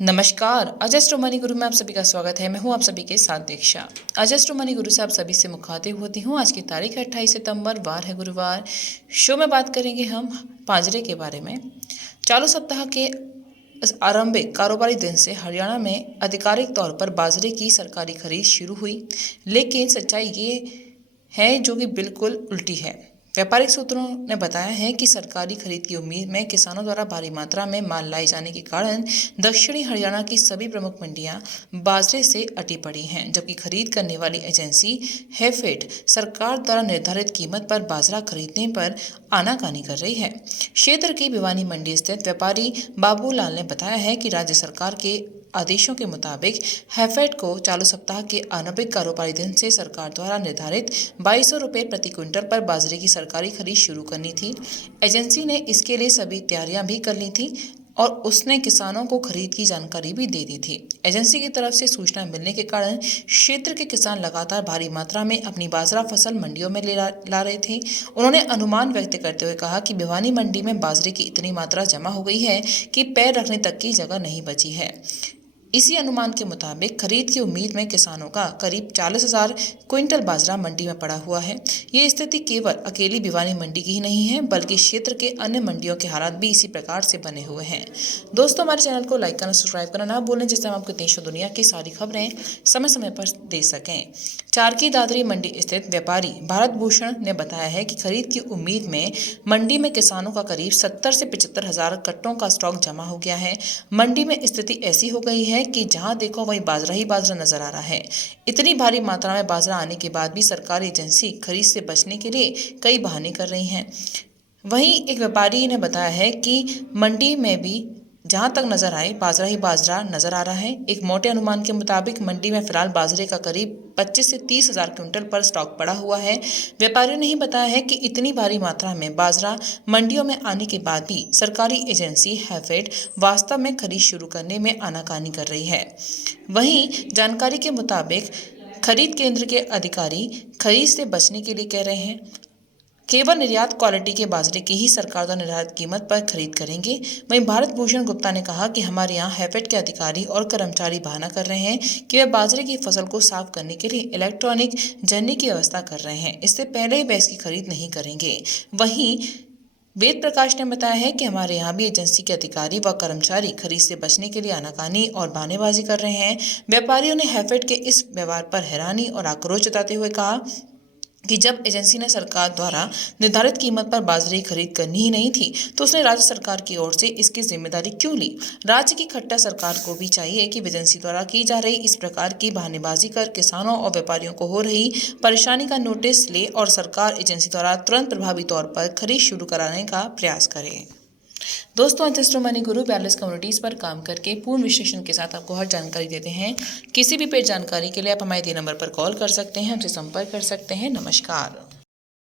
नमस्कार, अजस्त्र मनी गुरु में आप सभी का स्वागत है। मैं हूं आप सभी के साथ दीक्षा। अजस्त्र मनी गुरु से आप सभी से मुखातिब होती हूं। आज की तारीख है 28 सितंबर, वार है गुरुवार। शो में बात करेंगे हम बाजरे के बारे में। चालू सप्ताह के इस आरंभिक कारोबारी दिन से हरियाणा में आधिकारिक तौर पर बाजरे की सरकारी खरीद शुरू हुई, लेकिन सच्चाई ये है जो कि बिल्कुल उल्टी है। व्यापारिक सूत्रों ने बताया है कि सरकारी खरीद की उम्मीद में किसानों द्वारा भारी मात्रा में माल लाए जाने के कारण दक्षिणी हरियाणा की सभी प्रमुख मंडियां बाजरे से अटी पड़ी हैं, जबकि खरीद करने वाली एजेंसी हैफेड सरकार द्वारा निर्धारित कीमत पर बाजरा खरीदने पर आनाकानी कर रही है। क्षेत्र की भिवानी मंडी स्थित व्यापारी बाबूलाल ने बताया है कि राज्य सरकार के आदेशों के मुताबिक हैफेड को चालू सप्ताह के आरंभिक कारोबारी दिन से सरकार द्वारा निर्धारित 2200 रुपये प्रति क्विंटल पर बाजरे की सरकारी खरीद शुरू करनी थी। एजेंसी ने इसके लिए सभी तैयारियां भी कर ली थी और उसने किसानों को खरीद की जानकारी भी दे दी थी। एजेंसी की तरफ से सूचना मिलने के कारण क्षेत्र के किसान लगातार भारी मात्रा में अपनी बाजरा फसल मंडियों में ला रहे थे। उन्होंने अनुमान व्यक्त करते हुए कहा कि भिवानी मंडी में बाजरे की इतनी मात्रा जमा हो गई है कि पैर रखने तक की जगह नहीं बची है। इसी अनुमान के मुताबिक खरीद की उम्मीद में किसानों का करीब 40,000 क्विंटल बाजरा मंडी में पड़ा हुआ है। ये स्थिति केवल अकेली भिवानी मंडी की ही नहीं है, बल्कि क्षेत्र के अन्य मंडियों के हालात भी इसी प्रकार से बने हुए हैं। दोस्तों, हमारे चैनल को लाइक करना, सब्सक्राइब करना ना भूलें, जिससे हम आपको देश और दुनिया की सारी खबरें समय समय पर दे सकें। चारकी दादरी मंडी स्थित व्यापारी भारत भूषण ने बताया है कि खरीद की उम्मीद में मंडी में किसानों का करीब 70 से 75,000 कट्टों का स्टॉक जमा हो गया है। मंडी में स्थिति ऐसी हो गई है कि जहां देखो वहीं बाजरा ही बाजरा नजर आ रहा है। इतनी भारी मात्रा में बाजरा आने के बाद भी सरकारी एजेंसी खरीद से बचने के लिए कई बहाने कर रही हैं। वहीं एक व्यापारी ने बताया है कि मंडी में भी जहां तक नजर आए बाजरा ही बाजरा नजर आ रहा है। एक मोटे अनुमान के मुताबिक मंडी में फिलहाल बाजरे का करीब 25 से 30,000 क्विंटल पर स्टॉक पड़ा हुआ है। व्यापारियों ने ही बताया है कि इतनी भारी मात्रा में बाजरा मंडियों में आने के बाद भी सरकारी एजेंसी हैफेड वास्तव में खरीद शुरू करने में आनाकानी कर रही है। वहीं जानकारी के मुताबिक खरीद केंद्र के अधिकारी खरीद से बचने के लिए कह रहे हैं, केवल निर्यात क्वालिटी के बाजरे की ही सरकार द्वारा निर्धारित कीमत पर खरीद करेंगे। वहीं भारत भूषण गुप्ता ने कहा कि हमारे यहाँ हैफेड के अधिकारी और कर्मचारी बहाना कर रहे हैं कि वे बाजरे की फसल को साफ करने के लिए इलेक्ट्रॉनिक झरने की व्यवस्था कर रहे हैं। इससे पहले वे इसकी खरीद नहीं करेंगे। वहीं वेद प्रकाश ने बताया है कि हमारे यहाँ भी एजेंसी के अधिकारी व कर्मचारी खरीद से बचने के लिए आनाकानी और बहानेबाजी कर रहे हैं। व्यापारियों ने हैफेड के इस व्यवहार पर हैरानी और आक्रोश जताते हुए कहा कि जब एजेंसी ने सरकार द्वारा निर्धारित कीमत पर बाजरे की खरीद करनी ही नहीं थी, तो उसने राज्य सरकार की ओर से इसकी जिम्मेदारी क्यों ली। राज्य की खट्टा सरकार को भी चाहिए कि एजेंसी द्वारा की जा रही इस प्रकार की बहानेबाजी कर किसानों और व्यापारियों को हो रही परेशानी का नोटिस ले और सरकार एजेंसी द्वारा तुरंत प्रभावी तौर पर खरीद शुरू कराने का प्रयास करे। दोस्तों, अजस्त्र मनी गुरु 42 कम्युनिटीज़ पर काम करके पूर्ण विश्लेषण के साथ आपको हर जानकारी देते हैं। किसी भी पेज जानकारी के लिए आप हमारे 3 नंबर पर कॉल कर सकते हैं, हमसे संपर्क कर सकते हैं। नमस्कार।